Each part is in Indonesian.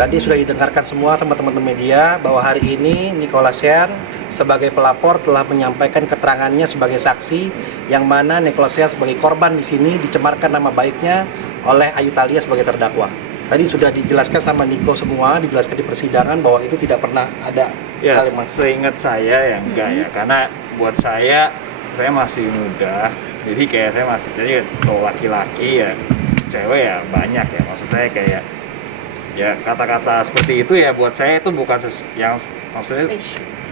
Tadi sudah didengarkan semua sama teman-teman media bahwa hari ini Nicolasian sebagai pelapor telah menyampaikan keterangannya sebagai saksi, yang mana Nicolasian sebagai korban di sini dicemarkan nama baiknya oleh Ayu Thalia sebagai terdakwa. Tadi sudah dijelaskan sama Niko semua, dijelaskan di persidangan bahwa itu tidak pernah ada Ya, kalimat. seingat saya ya enggak ya, karena buat saya masih muda, jadi kayak saya masih, jadi kalau laki-laki ya, cewek ya banyak ya, maksud saya kayak ya kata-kata seperti itu ya buat saya itu bukan yang maksudnya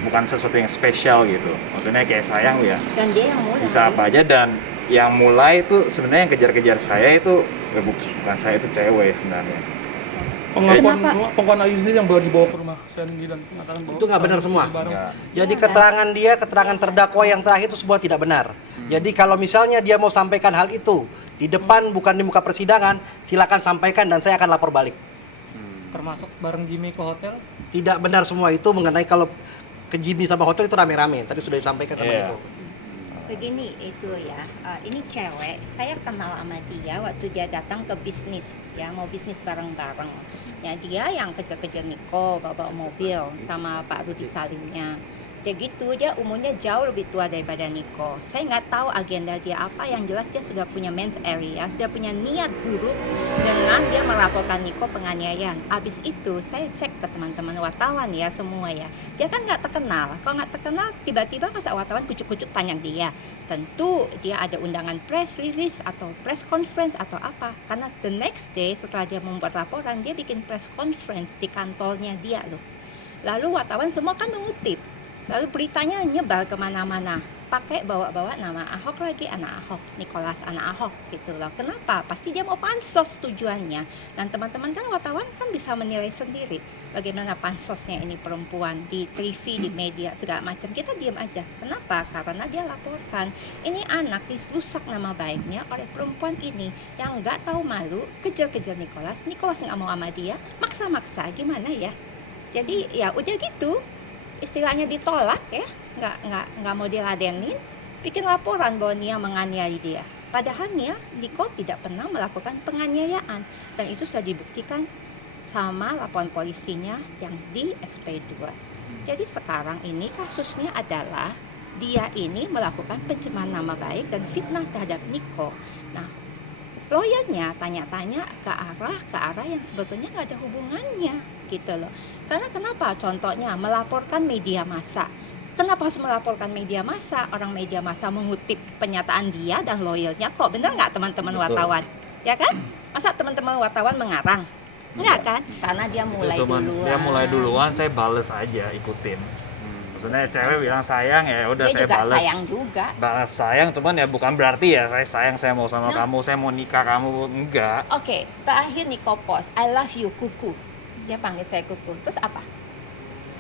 bukan sesuatu yang spesial gitu, maksudnya kayak sayang ya Dan dia yang mulai. bisa apa aja, dan yang mulai itu sebenarnya yang kejar-kejar saya itu ya bukan saya, itu cewek sebenarnya. Pengakuan Ayu sendiri yang baru dibawa ke rumah Sandy dan mengatakan bahwa Itu nggak benar semua. Enggak. Jadi keterangan dia, keterangan terdakwa yang terakhir itu semua tidak benar. Jadi kalau misalnya dia mau sampaikan hal itu di depan bukan di muka persidangan, silakan sampaikan dan saya akan lapor balik. termasuk bareng Jimmy ke hotel. Tidak benar semua itu mengenai kalau ke Jimmy sama hotel itu rame-rame. Tadi sudah disampaikan sama Iya. Niko. Begini itu ya, ini cewek, saya kenal sama dia waktu dia datang ke bisnis, ya mau bisnis bareng-bareng. Ya dia yang kejar-kejar Niko, bawa mobil sama Pak Rudi Salimnya. Jadi gitu, dia umurnya jauh lebih tua daripada Niko. Saya nggak tahu agenda dia apa, yang jelas dia sudah punya mens area, sudah punya niat buruk dengan dia melaporkan Niko penganiayaan. Abis itu saya cek ke teman-teman wartawan ya semua ya, dia kan nggak terkenal. Kalau nggak terkenal, tiba-tiba masa wartawan kucuk-kucuk tanya dia. Tentu dia ada undangan press release atau press conference atau apa. Karena the next day setelah dia membuat laporan, dia bikin press conference di kantornya dia loh. Lalu wartawan semua kan mengutip. Lalu beritanya nyebar kemana-mana, pakai bawa-bawa nama Ahok lagi, anak Ahok, Nicholas anak Ahok gitu loh. Kenapa? Pasti dia mau pansos tujuannya. Dan teman-teman kan wartawan kan bisa menilai sendiri bagaimana pansosnya ini perempuan di TV, di media segala macam. Kita diam aja. Kenapa? Karena dia laporkan ini anak dirusak nama baiknya oleh perempuan ini yang nggak tahu malu, kejar-kejar Nicholas. Nicholas nggak mau sama dia, maksa-maksa gimana ya? Jadi ya udah gitu. Istilahnya ditolak ya, nggak mau diladenin, bikin laporan bahwa Nia menganiaya dia. Padahal Nia, Niko tidak pernah melakukan penganiayaan, dan itu sudah dibuktikan sama laporan polisinya yang di SP2. Jadi sekarang ini kasusnya adalah dia ini melakukan pencemaran nama baik dan fitnah terhadap Niko. Nah, lawyernya tanya-tanya ke arah yang sebetulnya nggak ada hubungannya gitu loh. Karena kenapa? Contohnya melaporkan media massa. Kenapa harus melaporkan media massa? Orang media massa mengutip pernyataan dia dan lawyernya kok. Benar nggak teman-teman wartawan? Ya kan? Masa teman-teman wartawan mengarang? Enggak kan? Karena dia mulai duluan. Dia mulai duluan, saya bales aja, ikutin. Maksudnya cewek bilang sayang, ya udah Dia saya juga bales. sayang juga. Balas sayang, cuman ya bukan berarti ya saya sayang, saya mau sama kamu, saya mau nikah kamu, enggak. Oke, terakhir Niko post, I love you kuku. Dia panggil saya kuku. Terus apa?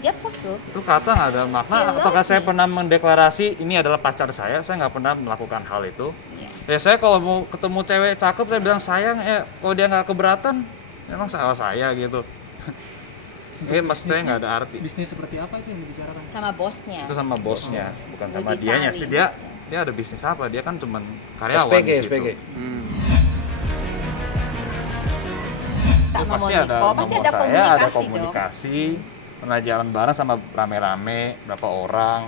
Dia post loh. Itu kata nggak ada makna. I love Apakah saya you. pernah mendeklarasi ini adalah pacar saya nggak pernah melakukan hal itu. Ya. Ya saya kalau mau ketemu cewek cakep saya bilang sayang, ya kalau dia nggak keberatan, memang salah saya gitu. Ini maksud saya nggak ada arti. Bisnis seperti apa itu yang dibicarakan? Sama bosnya. Itu sama bosnya, bukan sama Rudi dianya Salim. sih. Dia ada bisnis apa? Dia kan cuman karyawan SPG, di situ. SPG. Tak Itu mau pasti Niko, ada pasti nomor ada saya, komunikasi, ada dong. komunikasi, pernah jalan bareng sama rame-rame, berapa orang.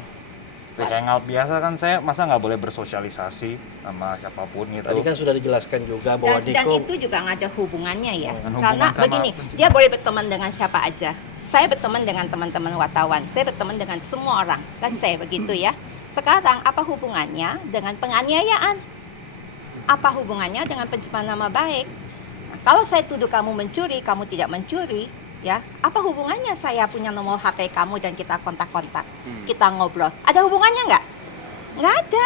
Kayak hangout biasa kan, saya masa nggak boleh bersosialisasi sama siapapun gitu. Tadi kan sudah dijelaskan juga bahwa Dan Niko itu juga nggak ada hubungannya ya. Bukan Karena hubungan sama begini, dia boleh berteman dengan siapa aja. Saya berteman dengan teman-teman wartawan, saya berteman dengan semua orang. Let's say begitu ya. Sekarang apa hubungannya dengan penganiayaan? Apa hubungannya dengan pencemaran nama baik? Nah, kalau saya tuduh kamu mencuri, kamu tidak mencuri, ya apa hubungannya saya punya nomor HP kamu dan kita kontak-kontak, kita ngobrol? Ada hubungannya nggak? Nggak ada.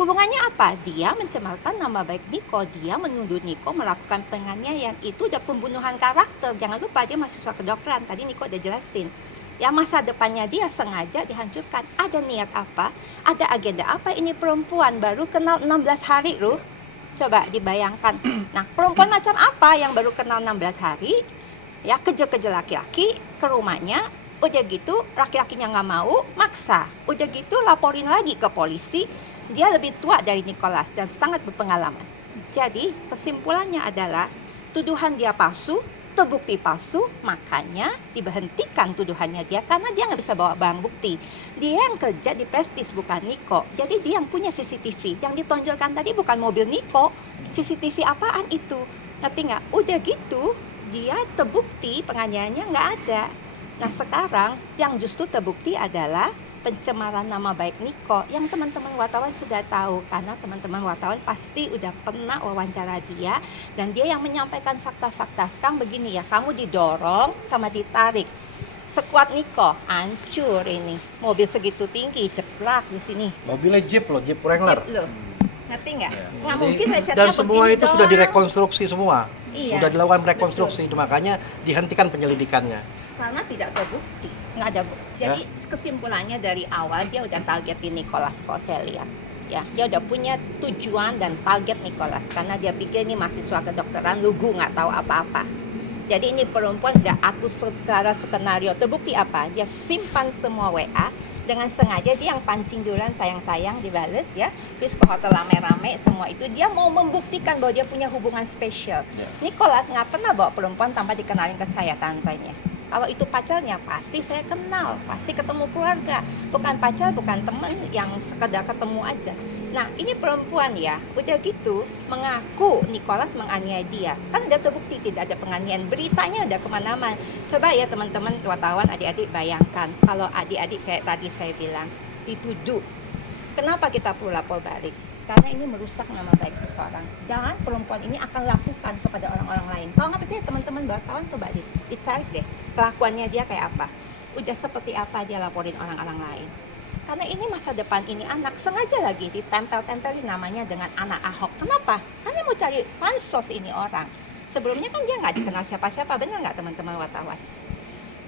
Hubungannya apa? Dia mencemarkan nama baik Niko, dia menuduh Niko melakukan penganiayaan. Itu udah pembunuhan karakter. Jangan lupa dia mahasiswa kedokteran. Tadi Niko udah jelasin. Ya masa depannya dia sengaja dihancurkan. Ada niat apa? Ada agenda apa? Ini perempuan baru kenal 16 hari loh. Coba dibayangkan. Nah, perempuan macam apa yang baru kenal 16 hari? Ya kejar-kejar laki-laki ke rumahnya. Udah gitu laki-lakinya nggak mau, maksa. Udah gitu laporin lagi ke polisi. Dia lebih tua dari Nicholas dan sangat berpengalaman. Jadi kesimpulannya adalah tuduhan dia palsu, terbukti palsu, makanya diberhentikan tuduhannya dia karena dia nggak bisa bawa barang bukti. Dia yang kerja di Prestige bukan Niko, jadi dia yang punya CCTV. Yang ditonjolkan tadi bukan mobil Niko, CCTV apaan itu? Ngerti nggak? Udah gitu, dia terbukti penganiayaannya nggak ada. Nah sekarang yang justru terbukti adalah pencemaran nama baik Niko yang teman-teman wartawan sudah tahu karena teman-teman wartawan pasti udah pernah wawancara dia dan dia yang menyampaikan fakta-fakta. Sekarang begini ya, kamu didorong sama ditarik sekuat Niko, hancur ini mobil segitu tinggi jeplak di sini. Mobilnya Jeep loh, Jeep Wrangler. Jeep loh, ngerti nggak? Nggak Jadi, mungkin lecetnya dan semua begini itu sudah doang. direkonstruksi semua. Iya. Sudah dilakukan rekonstruksi, itu makanya dihentikan penyelidikannya. Karena tidak terbukti, nggak ada bukti. Jadi kesimpulannya dari awal dia udah targetin Nicholas Koselia. Ya, dia udah punya tujuan dan target Nicholas karena dia pikir ini mahasiswa kedokteran lugu nggak tahu apa-apa. Jadi ini perempuan udah atur secara skenario. Terbukti apa? Dia simpan semua WA dengan sengaja, dia yang pancing duluan sayang-sayang dibales ya. Terus ke hotel rame-rame semua itu dia mau membuktikan bahwa dia punya hubungan spesial. Nicholas nggak pernah bawa perempuan tanpa dikenalin ke saya tantenya. Kalau itu pacarnya pasti saya kenal, pasti ketemu keluarga. Bukan pacar, bukan teman yang sekedar ketemu aja. Nah ini perempuan ya, udah gitu mengaku Nicholas menganiaya dia. Kan udah terbukti tidak ada penganiayaan, beritanya udah kemana-mana. Coba ya teman-teman wartawan, adik-adik bayangkan kalau adik-adik kayak tadi saya bilang dituduh. Kenapa kita perlu lapor balik? Karena ini merusak nama baik seseorang. Dan perempuan ini akan lakukan kepada orang-orang lain. Kalau nggak percaya teman-teman wartawan coba dicari deh kelakuannya dia kayak apa. Udah seperti apa dia laporin orang-orang lain. Karena ini masa depan ini anak sengaja lagi ditempel-tempelin namanya dengan anak Ahok. Kenapa? Karena mau cari pansos ini orang. Sebelumnya kan dia nggak dikenal siapa-siapa, benar nggak teman-teman wartawan?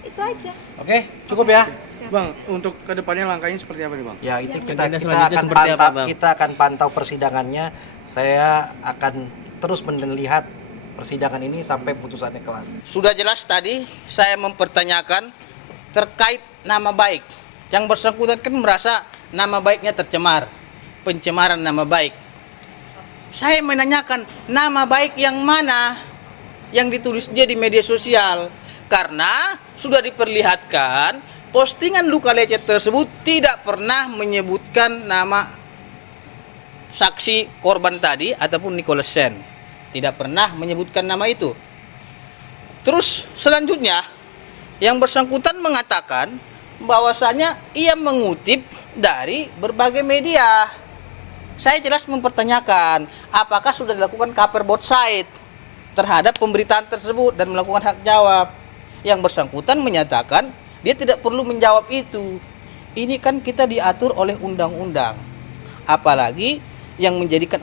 Itu aja. Oke, cukup ya. Bang, untuk kedepannya langkahnya seperti apa nih Bang? Ya itu Ya. kita Agenda kita selanjutnya akan seperti apa, pantau, Bang? kita akan pantau persidangannya. Saya akan terus melihat persidangan ini sampai putusannya kelar. Sudah jelas tadi saya mempertanyakan terkait nama baik. Yang bersangkutan kan merasa nama baiknya tercemar, pencemaran nama baik. Saya menanyakan nama baik yang mana yang ditulis dia di media sosial. Karena sudah diperlihatkan postingan luka lecet tersebut tidak pernah menyebutkan nama saksi korban tadi ataupun Nicholas Sen. Tidak pernah menyebutkan nama itu. Terus selanjutnya yang bersangkutan mengatakan bahwasanya ia mengutip dari berbagai media. Saya jelas mempertanyakan apakah sudah dilakukan cover both side terhadap pemberitaan tersebut dan melakukan hak jawab. Yang bersangkutan menyatakan dia tidak perlu menjawab itu. Ini kan kita diatur oleh undang-undang. Apalagi yang dijadikan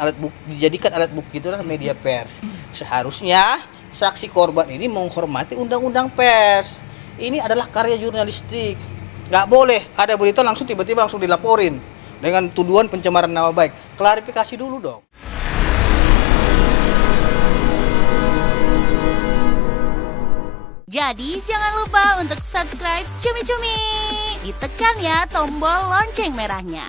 alat bukti itu adalah media pers. Seharusnya saksi korban ini menghormati undang-undang pers. Ini adalah karya jurnalistik. Nggak boleh ada berita langsung tiba-tiba langsung dilaporin dengan tuduhan pencemaran nama baik. Klarifikasi dulu dong. Jadi jangan lupa untuk subscribe Cumi Cumi. Ditekan ya tombol lonceng merahnya.